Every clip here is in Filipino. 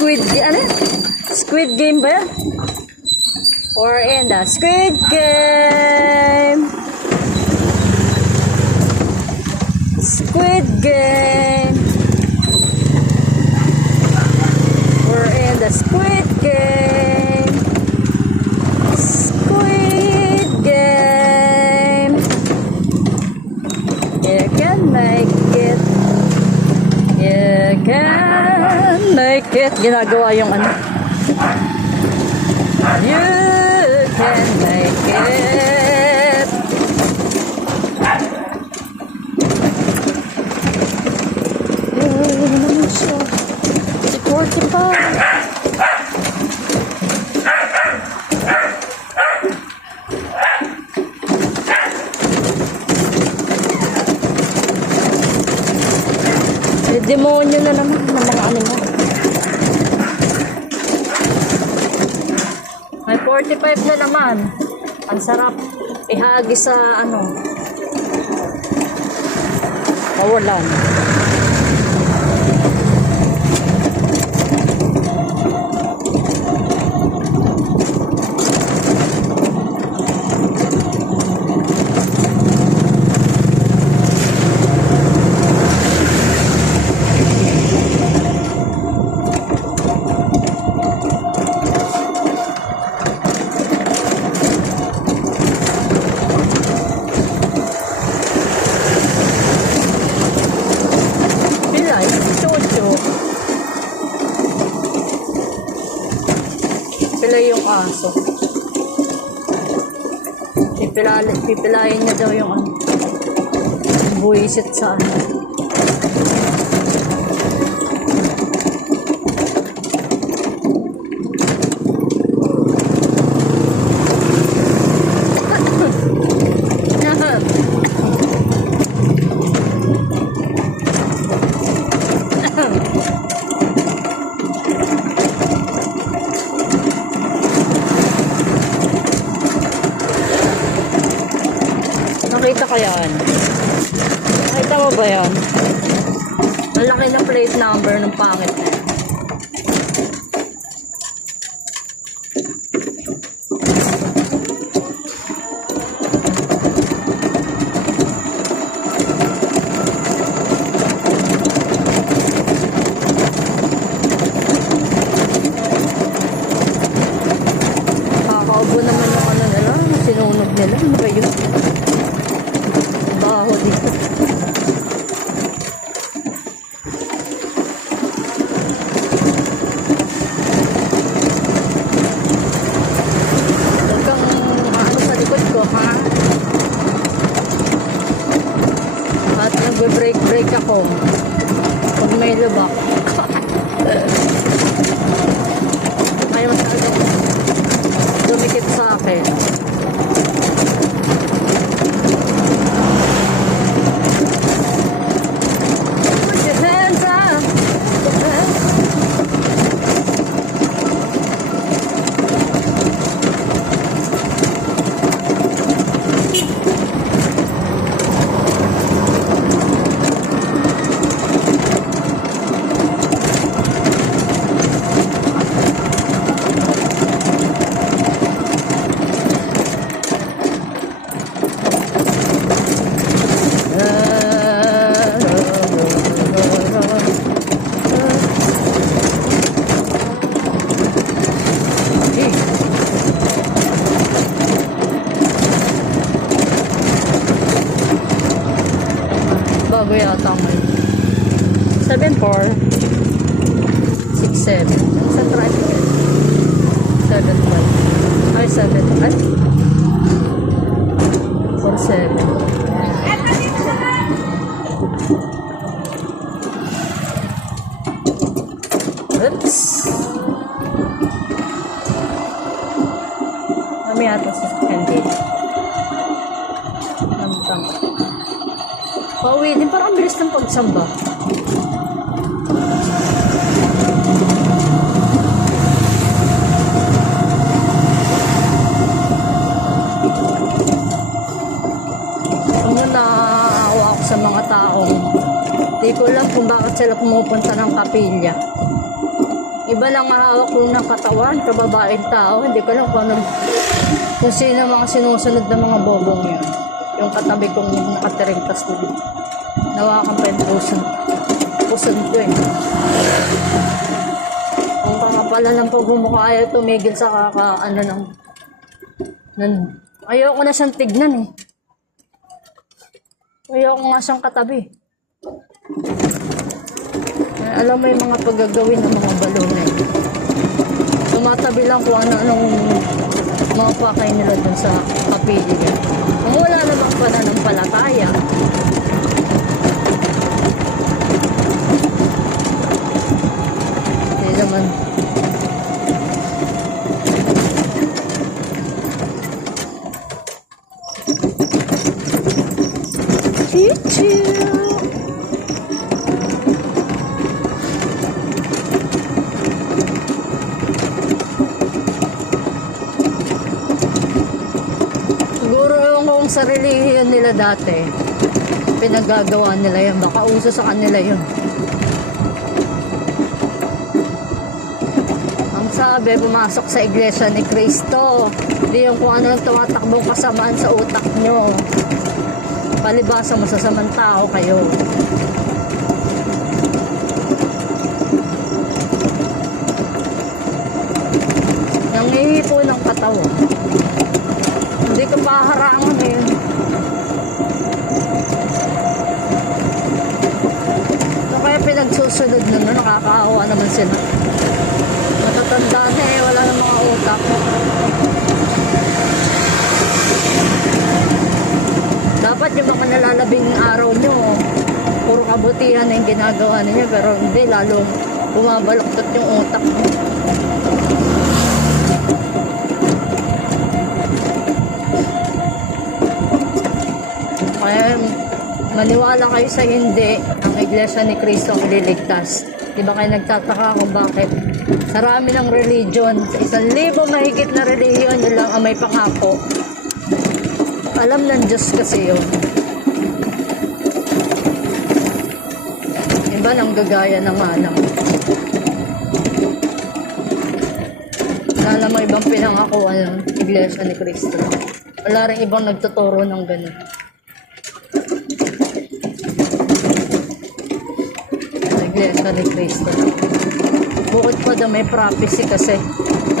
ano? Squid Game ba yan? Or in the Squid Game. Squid Game. We're in the Squid Game. Squid Game. You can make it. You can make it. Ginagawa yung ano. You can make it. Si 45. Demonyo na naman ng mga animal. May 45 na naman. Ang sarap ihagi sa ano. Mawalan. Pila yung aso. Pipilayin niya daw yung ano. Buwisit sa ano. Nakita ko yan. Nakita mo ba yan? Ang laki ng plate number ng pangit na yan. Nakakaubo naman yung ano nila. Sinunog nila. Ano ba yun? Baho dito. Huwag kang ano sa likod ko, ha? At nagbe-break ako pag may lubak. Ayaw masyadong dumikit sa akin. Bago yata ngayon. 7-4 6-7 sa traffic 7-5 ay 7 ay 4-7 oops kami yata sa second gate nantang pauwi din parang ang bilis ng pagsamba. Naawa ako sa mga taong di ko alam kung bakit sila pumupunta ng kapilya. Iba lang mahawak ko ng katawan, kababaeng tao. Hindi ko lang kung sino mga sinusunod ng mga bobong yun. Yung katabi kong nakatiringtas na. Nawakan pa yung puson ko eh. Ang kakapala ng pagmumukha ayaw tumigil sa ayoko na siyang tignan eh. Ayoko nga siyang katabi. Alam mo yung mga paggagawin ng mga balon eh. Tumatabi lang kung ano-anong mga pakay nila dun sa kapilya. Kung wala namang pananampalataya, hindi naman. Chichu! Sa relihiyon nila dati, pinagagawa nila yan. Baka uso sa kanila yun. Ang sabi, pumasok sa iglesia ni Cristo. Hindi yung kung ano yung tumatakbong kasamaan sa utak nyo. Palibasa, masasamang tao kayo. Nangihipo ng katawan. Hindi ko paharangan eh. So, kaya pinagsusunod na nakakaawa naman sila. Matatanda na eh, wala ng mga utak. Dapat yung mga nalalabing araw nyo, puro kabutihan na yung ginagawa ninyo, pero hindi, lalo bumabaluktot yung utak mo. Kaya maniwala kayo sa hindi, ang Iglesia ni Cristo ang ililigtas. Di ba kayo nagtataka kung bakit? Sarami ng religion, sa 1,000 mahigit na relihiyon, yun lang ang may pangako. Alam ng Diyos kasi yun. Iba nang gagaya ng manang. Wala namang ibang pinangakuan ng Iglesia ni Cristo. Wala rin ibang nagtuturo ng ganun. Iglesia ni Cristo. Bukod pa daw may prophecy kasi.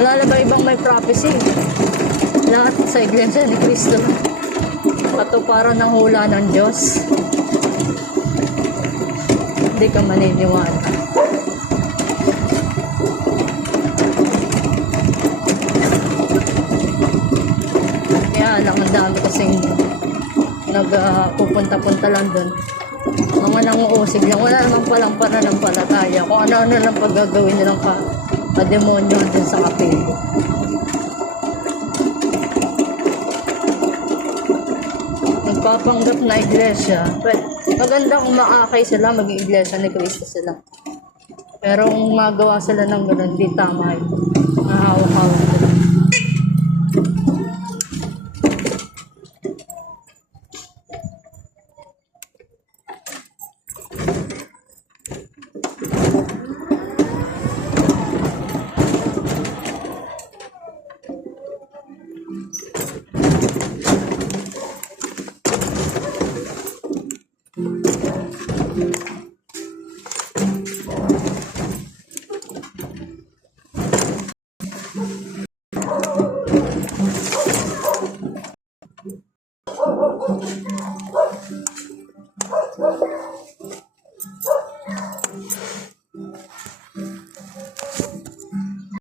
Wala na ba ibang may prophecy? Lahat sa Iglesia ni Cristo. Katuparan ng hula ng Diyos. Hindi ka maniniwala. Kaya lang ang dami kasing nagpupunta-punta lang doon. Mga nanguusig lang. Wala naman palang pananampalataya. Kung ano-ano lang paggagawin nilang kademonyo dun sa kapilyo. Nagpapanggap na iglesia. But, maganda kung maakay sila, mag-iglesia ni Cristo sila. Pero kung magawa sila ng ganun, di tama yun. Nahawak-hawak sila.